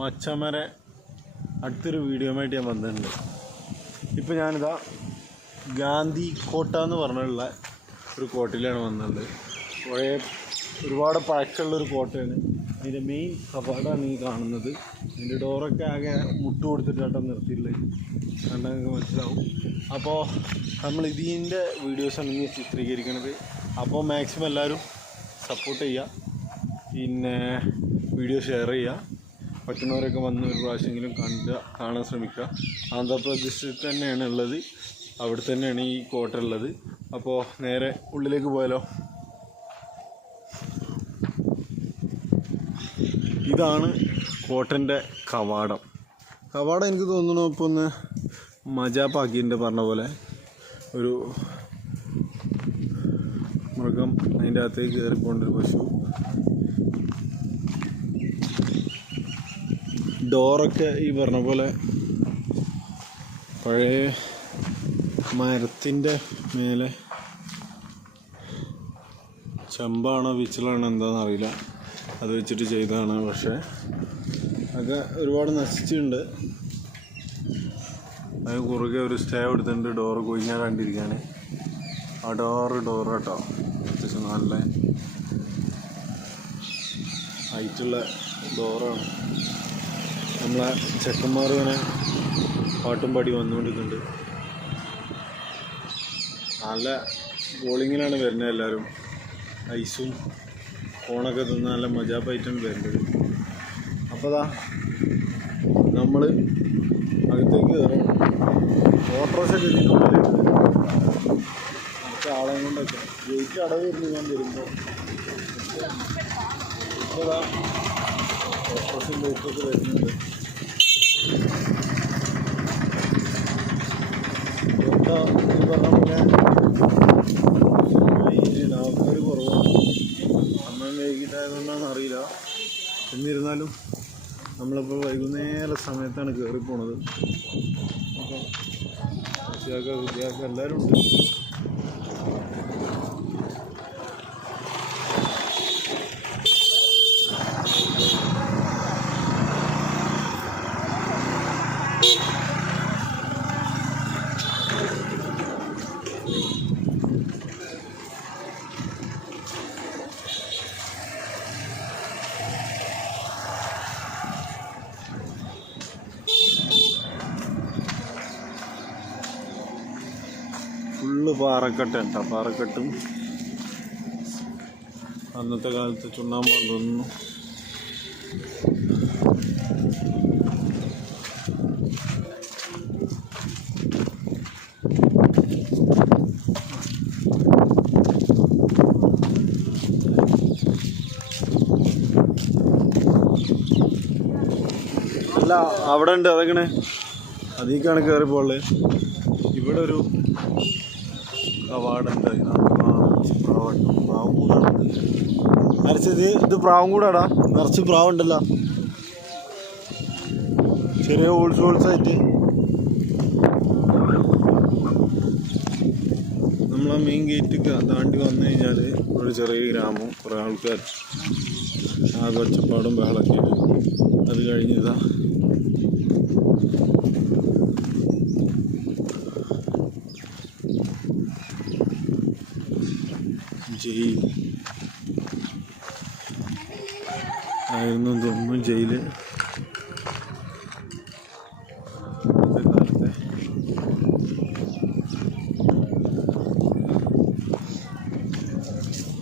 മച്ചന്മാരെ അടുത്തൊരു വീഡിയോയുമായിട്ട് ഞാൻ വന്നിട്ടുണ്ട്. ഇപ്പോൾ ഞാനിതാ ഗാന്ധി കോട്ട എന്ന് പറഞ്ഞുള്ള ഒരു കോട്ടയിലാണ് വന്നത്. ഒരുപാട് പഴക്കമുള്ളൊരു കോട്ടയാണ്. അതിൻ്റെ മെയിൻ കവാടമാണ് ഈ കാണുന്നത്. അതിൻ്റെ ഡോറൊക്കെ ആകെ മുട്ട് കൊടുത്തിട്ടാണ് നിർത്തിയിട്ടുള്ളത്, കണ്ടാൽ നിങ്ങൾക്ക് മനസ്സിലാവും. അപ്പോൾ നമ്മൾ ഇതിൻ്റെ വീഡിയോസാണ് ഇനി ചിത്രീകരിക്കുന്നത്. അപ്പോൾ മാക്സിമം എല്ലാവരും സപ്പോർട്ട് ചെയ്യുക, പിന്നെ വീഡിയോ ഷെയർ ചെയ്യുക. പറ്റുന്നവരൊക്കെ വന്ന് ഒരു പ്രാവശ്യമെങ്കിലും കാണാൻ ശ്രമിക്കുക. ആന്ധ്രാപ്രദേശിൽ തന്നെയാണ് ഉള്ളത്, അവിടെ തന്നെയാണ് ഈ കോട്ട ഉള്ളത്. അപ്പോൾ നേരെ ഉള്ളിലേക്ക് പോയാലോ. ഇതാണ് കോട്ടൻ്റെ കവാടം. എനിക്ക് തോന്നുന്നു ഇപ്പോൾ ഒന്ന് മജാപ്പാക്കിൻ്റെ പറഞ്ഞ പോലെ ഒരു മൃഗം അതിൻ്റെ അകത്തേക്ക് കയറിക്കൊണ്ടൊരു പശു. ഡോറൊക്കെ ഈ പറഞ്ഞ പോലെ പഴയ മരത്തിൻ്റെ മേലെ ചെമ്പാണോ വിച്ചലാണോ എന്താണെന്ന് അറിയില്ല, അത് വെച്ചിട്ട് ചെയ്തതാണ്. പക്ഷേ അതൊക്കെ ഒരുപാട് നശിച്ചിട്ടുണ്ട്. അത് കുറുകെ ഒരു സ്റ്റേ എടുത്തിട്ടുണ്ട്, ഡോറ് കൊഴിഞ്ഞാൽ കണ്ടിരിക്കുകയാണ്. ആ ഡോറ് കേട്ടോ അത്യാവശ്യം നല്ല ഹൈറ്റുള്ള ഡോറാണ്. നമ്മളെ ചെക്കന്മാർ ഇങ്ങനെ പാട്ടും പാടി വന്നുകൊണ്ടിരിക്കുന്നുണ്ട്. നല്ല ബോളിങ്ങിലാണ് വരുന്നത് എല്ലാവരും. ഐസും ഫോണൊക്കെ തിന്ന് നല്ല മജാപ്പായിട്ടാണ് വരുന്നത്. അപ്പോൾ നമ്മൾ അകത്തേക്ക് കയറണം. ഓട്ടോസൊക്കെ ഇതിനുള്ളിൽ കുറച്ച് ആളെ കൊണ്ടൊക്കെ ഗേറ്റ് അടവിരുന്ന് ഞാൻ വരുമ്പോൾ ഇപ്പോൾ ഓട്ടോസും ബൈക്കൊക്കെ വരുന്നുണ്ട്. ഈ പറഞ്ഞ പോലെ ആൾക്കാർ കുറവാണ്. സമയം വൈകിട്ടായതുകൊണ്ടാണെന്ന് അറിയില്ല. എന്നിരുന്നാലും നമ്മളിപ്പോൾ വൈകുന്നേര സമയത്താണ് കയറിപ്പോണത്. അപ്പോൾ വിദ്യാഭ്യാസം എല്ലാവരും ഉണ്ട്. ഫുള്ള് പാറക്കെട്ടാണ്. പാറക്കെട്ടും അന്നത്തെ കാലത്ത് ചുണ്ണാമ്പ് തോന്നുന്നു. അല്ല അവിടെ ഉണ്ട്, അതെങ്ങനെ അതിലേക്കാണ് കയറിപ്പോള്. ഇവിടെ ഒരു കവാടുണ്ട്. പ്രാവുംകൂടാണ് അരച്ചത്. ഇത് പ്രാവുംകൂടാടാ, നിറച്ച് പ്രാവുണ്ടല്ലോ, ചെറിയ ഹോൾസായിട്ട്. നമ്മളാ മെയിൻ ഗേറ്റ് താണ്ടി വന്നു കഴിഞ്ഞാൽ ഒരു ചെറിയ ഗ്രാമം, കുറേ ആൾക്കാർ, ആകെ ഒച്ചപ്പാടും ബഹളൊക്കെ. അത് കഴിഞ്ഞതാ ജയിൽ ആയിരുന്നു തോന്നുന്നു. ജയില് കാലത്തെ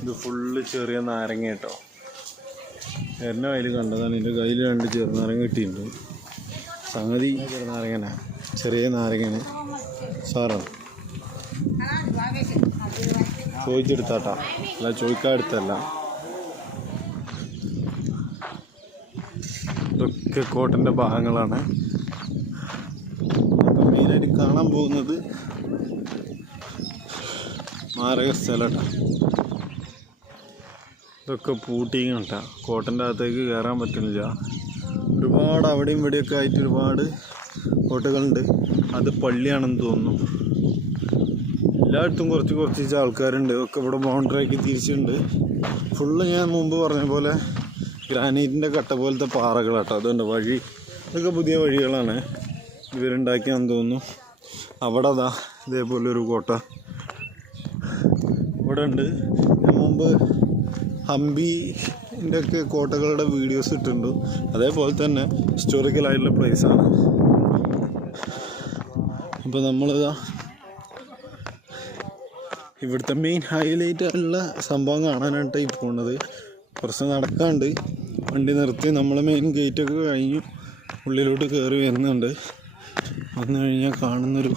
ഇത് ഫുള്ള് ചെറിയ നാരങ്ങ കേട്ടോ. എൻ്റെ കയ്യിൽ കണ്ടതാണ്. എൻ്റെ കയ്യിൽ 2 ചെറുനാരങ്ങ കിട്ടിയിട്ടുണ്ട്. സംഗതി ചെറുനാരങ്ങനാ, ചെറിയ നാരങ്ങയാണ്. സാറാണ് ചോദിച്ചെടുത്താട്ടാ, അല്ല ചോദിക്കാടുത്തല്ല. ഇതൊക്കെ കോട്ടൻ്റെ ഭാഗങ്ങളാണ്. അപ്പം മെയിനായിട്ട് കാണാൻ പോകുന്നത് മാരക സ്ഥലട്ടാ. ഇതൊക്കെ പൂട്ടിങ് കേട്ടാ. കോട്ടൻ്റെ അകത്തേക്ക് കയറാൻ പറ്റുന്നില്ല. ഒരുപാട് അവിടെയും ഇവിടെയൊക്കെ ആയിട്ട് ഒരുപാട് കോട്ടകളുണ്ട്. അത് പള്ളിയാണെന്ന് തോന്നുന്നു. എല്ലായിടത്തും കുറച്ച് ആൾക്കാരുണ്ട്. ഒക്കെ ഇവിടെ ബൗണ്ടറിയാക്കി തിരിച്ചിട്ടുണ്ട്. ഫുള്ള് ഞാൻ മുമ്പ് പറഞ്ഞ പോലെ ഗ്രാനൈറ്റിൻ്റെ കട്ട പോലത്തെ പാറകൾ കേട്ടോ. അതുകൊണ്ട് വഴി ഇതൊക്കെ പുതിയ വഴികളാണ് ഇവരുണ്ടാക്കിയാന്ന് തോന്നുന്നു. അവിടെ അതാ ഇതേപോലൊരു കോട്ട ഇവിടെ ഉണ്ട്. ഞാൻ മുമ്പ് ഹംപിൻ്റെ ഒക്കെ കോട്ടകളുടെ വീഡിയോസ് ഇട്ടിട്ടുണ്ട്. അതേപോലെ തന്നെ ഹിസ്റ്റോറിക്കലായിട്ടുള്ള പ്ലേസാണ്. അപ്പോൾ നമ്മളിതാ ഇവിടുത്തെ മെയിൻ ഹൈലൈറ്റ് ആയിട്ടുള്ള സംഭവം കാണാനായിട്ട് ഈ പോകുന്നത്. കുറച്ച് നടക്കാണ്ട് വണ്ടി നിർത്തി നമ്മൾ മെയിൻ ഗേറ്റൊക്കെ കഴിഞ്ഞു ഉള്ളിലോട്ട് കയറി വരുന്നുണ്ട്. വന്നു കഴിഞ്ഞാൽ കാണുന്നൊരു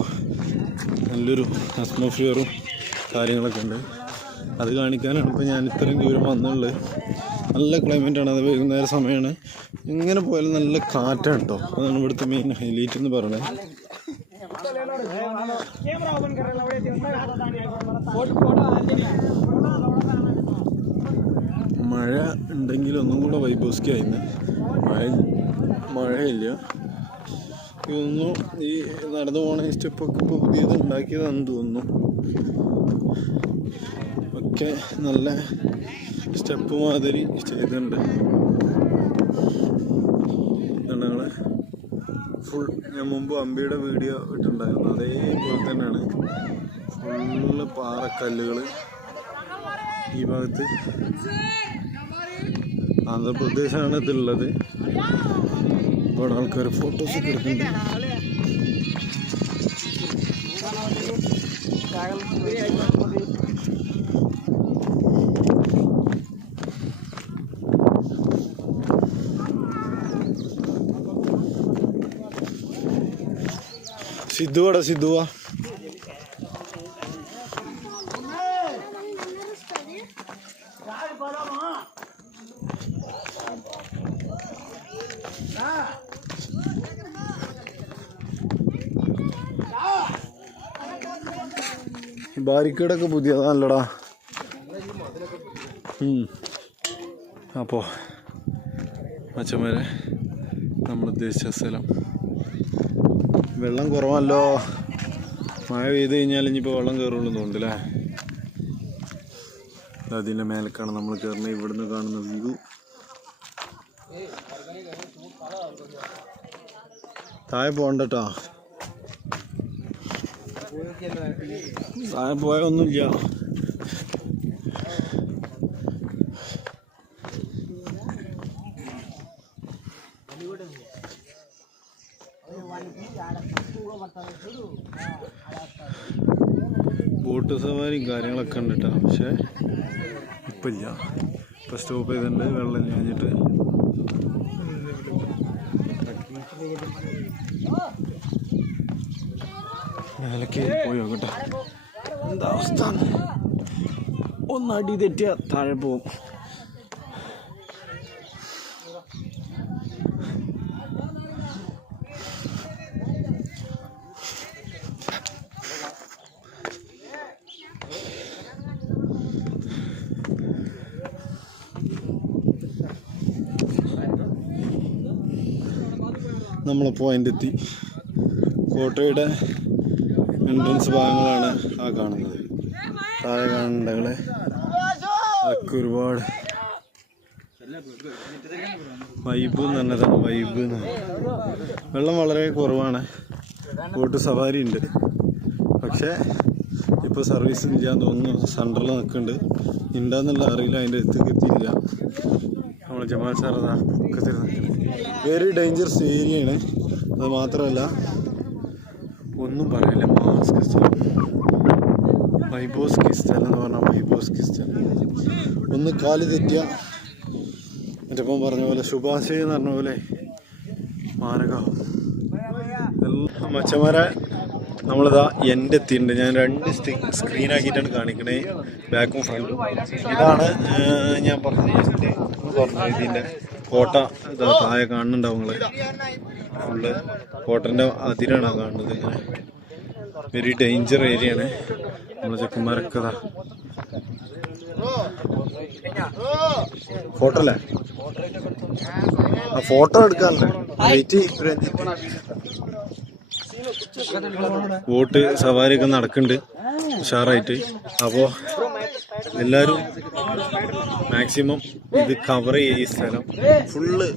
നല്ലൊരു അറ്റ്മോസ്ഫിയറും കാര്യങ്ങളൊക്കെ ഉണ്ട്. അത് കാണിക്കാനാണ് ഇപ്പോൾ ഞാൻ ഇത്രയും ദൂരം വന്നുള്ളത്. നല്ല ക്ലൈമറ്റാണ്. അത് വൈകുന്നേര സമയമാണ്. ഇങ്ങനെ പോയാലും നല്ല കാറ്റാണ് കേട്ടോ. അതാണ് ഇവിടുത്തെ മെയിൻ ഹൈലൈറ്റ് എന്ന് പറയുന്നത്. മഴ ഉണ്ടെങ്കിൽ ഒന്നും കൂടെ വൈബോസ്ക്കായിരുന്നു. മഴയില്ല. ഇതൊന്നും ഈ നടന്നു പോകണ സ്റ്റെപ്പൊക്കെ ഇപ്പോൾ പുതിയത് ഉണ്ടാക്കിയതാണെന്ന് തോന്നുന്നു. ഒക്കെ നല്ല സ്റ്റെപ്പ് മാതിരി ചെയ്തിട്ടുണ്ട്. ഞങ്ങള് ഫുൾ ഞാൻ മുമ്പ് അമ്പിയുടെ വീഡിയോ ഇട്ടുണ്ടായിരുന്നു. അതേപോലെ തന്നെയാണ്. ഫുള്ള് പാറക്കല്ലുകൾ. ഈ ഭാഗത്ത് ആന്ധ്രാപ്രദേശാണ് ഇതുള്ളത്. ഇവിടെ ആൾക്കാർ ഫോട്ടോസൊക്കെ എടുക്കുന്നുണ്ട്. സിദ്ധുവാടാ സിദ്ധുവാ. ബാരിക്കേഡൊക്കെ പുതിയതാണല്ലടാ. അപ്പോൾ മച്ചന്മാരെ നമ്മൾ ഉദ്ദേശിച്ച സ്ഥലം. വെള്ളം കുറവല്ലോ. മഴ പെയ്ത് കഴിഞ്ഞാൽ ഇനിയിപ്പോൾ വെള്ളം കയറുള്ളൂ തോന്നുന്നുണ്ടല്ലേ. അതിൻ്റെ മേലേക്കാണ് നമ്മൾ കയറുന്നത്. ഇവിടുന്ന് കാണുന്ന വ്യൂ. താഴെ പോകണ്ടട്ടോ. താഴെ പോയ ഒന്നുമില്ല. ബോട്ട് സവാരിയും കാര്യങ്ങളൊക്കെ ഉണ്ട് കേട്ടോ. പക്ഷേ ഇപ്പം ഇല്ല. ഇപ്പം സ്റ്റോപ്പ് ചെയ്തിട്ടുണ്ട്. വെള്ളം കഴിഞ്ഞിട്ട് മേലക്ക് പോയി നോക്കട്ടെ എന്താ അവസ്ഥ. ഒന്നടി തെറ്റിയാൽ താഴെ പോവും. നമ്മൾ പോയിന്റ് എത്തി. കോട്ടയുടെ എൻട്രൻസ് ഭാഗങ്ങളാണ് ആ കാണുന്നത്. താഴെ കാണുന്നുണ്ടെങ്കിൽ അതൊക്കെ ഒരുപാട് വൈബ് എന്ന് പറഞ്ഞതാണ്. വൈബ് എന്ന് വെള്ളം വളരെ കുറവാണ്. ബോട്ട് സവാരി ഉണ്ട്. പക്ഷേ ഇപ്പോൾ സർവീസ് ഇല്ലാന്ന് തോന്നുന്നു. സെൻട്രൽ നിൽക്കുന്നുണ്ട്. ഉണ്ടാന്നുള്ള അറിയില്ല. അതിൻ്റെ അടുത്തേക്ക് എത്തിയില്ല. നമ്മൾ ജമാൽ സാർ അതാ പൊക്കത്തിൽ നിൽക്കുന്നത്. വെരി ഡേഞ്ചറസ് ഏരിയയാണ്. അത് മാത്രമല്ല ഒന്നും പറയില്ല. വൈബോസ്കിസ്ഥാൻ എന്ന് പറഞ്ഞാൽ വൈബോസ്കിസ്ഥാൻ. ഒന്ന് കാല് തെറ്റിയ മറ്റപ്പം പറഞ്ഞ പോലെ ശുഭാശയം എന്ന് പറഞ്ഞ പോലെ മാരകമാവും. മച്ചന്മാരെ നമ്മളിതാ എൻ്റെ എത്തിയിട്ടുണ്ട്. ഞാൻ 2 സ്ക്രീനാക്കിയിട്ടാണ് കാണിക്കണേ, ബാക്കും ഫ്രണ്ടും. ഇതാണ് ഞാൻ പറഞ്ഞത് ഇതിൻ്റെ കോട്ട. ഇതാ താഴെ കാണുന്നുണ്ടാവും നിങ്ങൾ. ഫുള്ള് കോട്ടൻ്റെ അതിരാണ് കാണുന്നത്. ഇങ്ങനെ വെരി ഡേഞ്ചർ ഏരിയയാണ്. നമ്മളെ ചെക്കന്മാരൊക്കെ ഇതാ ഫോട്ടോ അല്ലേ, ആ ഫോട്ടോ എടുക്കാനല്ലേ. ബോട്ട് സവാരിയൊക്കെ നടക്കുന്നുണ്ട് ഉഷാറായിട്ട്. അപ്പോൾ എല്ലാവരും മാക്സിമം ഇത് കവർ ചെയ്യുക. ഈ സ്ഥലം ഫുള്ള്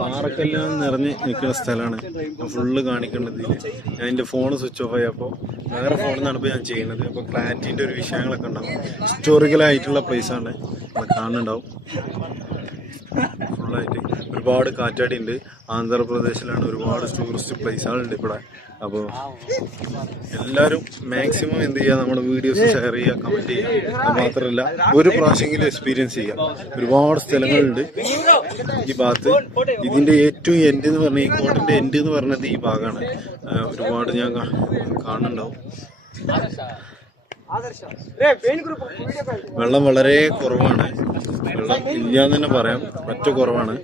പാറക്കെല്ലാം നിറഞ്ഞ് നിൽക്കുന്ന സ്ഥലമാണ്. ഞാൻ ഫുള്ള് കാണിക്കേണ്ടത്. ഞാൻ എൻ്റെ ഫോൺ സ്വിച്ച് ഓഫ് ആയപ്പോൾ വേറെ ഫോണിൽ നിന്നാണ് ഇപ്പോൾ ഞാൻ ചെയ്യുന്നത്. അപ്പോൾ ക്ലാരിറ്റീൻ്റെ ഒരു വിഷയങ്ങളൊക്കെ ഉണ്ടാവും. ഹിസ്റ്റോറിക്കലായിട്ടുള്ള പ്ലേസാണ് നമ്മൾ കാണുന്നുണ്ടാവും. ഫുള്ളായിട്ട് ഒരുപാട് കാറ്റാടി ഉണ്ട്. ആന്ധ്രാപ്രദേശിലാണ് ഒരുപാട് ടൂറിസ്റ്റ് പ്ലേസുകളുണ്ട് ഇവിടെ. അപ്പോൾ എല്ലാവരും മാക്സിമം എന്ത് ചെയ്യുക, നമ്മുടെ വീഡിയോസ് ഷെയർ ചെയ്യുക, കമൻറ്റ് ചെയ്യുക. അത് മാത്രമല്ല ഒരു പ്രാവശ്യമെങ്കിലും എക്സ്പീരിയൻസ് ചെയ്യുക. ഒരുപാട് സ്ഥലങ്ങളുണ്ട് ഈ ഭാഗത്ത്. ഇതിൻ്റെ ഏറ്റവും എൻഡ് എന്ന് പറഞ്ഞാൽ, ഈ കോട്ടൻ്റെ എൻഡ് എന്ന് പറഞ്ഞത് ഈ ഭാഗമാണ്. ഒരുപാട് ഞാൻ കാണുന്നുണ്ടാവും. വെള്ളം വളരെ കുറവാണ്. വെള്ളം ഇല്ലയെന്ന് തന്നെ പറയാം, പറ്റ കുറവാണ്.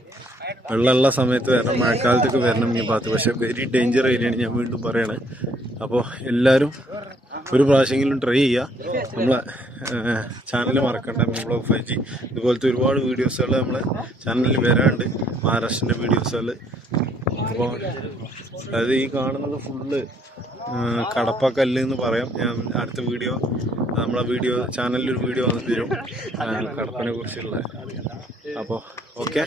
വെള്ളമുള്ള സമയത്ത് വരണം, മഴക്കാലത്തൊക്കെ വരണം ഈ ഭാഗത്ത്. പക്ഷെ വെരി ഡേഞ്ചർ ഏരിയയാണ്, ഞാൻ വീണ്ടും പറയണേ. അപ്പോൾ എല്ലാവരും ഒരു പ്രാവശ്യമെങ്കിലും ട്രൈ ചെയ്യുക. നമ്മളെ ചാനൽ മറക്കണ്ട, വ്ളോഗ് 5G. ഇതുപോലത്തെ ഒരുപാട് വീഡിയോസുകൾ നമ്മളെ ചാനലിൽ വരാറുണ്ട്, മഹാരാഷ്ട്രൻ്റെ വീഡിയോസുകൾ. അപ്പോൾ അതായത് ഈ കാണുന്നത് ഫുള്ള് കടപ്പക്കല്ല് എന്ന് പറയാം. ഞാൻ അടുത്ത വീഡിയോ നമ്മളെ ചാനലിലൊരു വീഡിയോ വന്നിട്ട് തരും കടപ്പനെ കുറിച്ചുള്ള. അപ്പോൾ ഓക്കെ.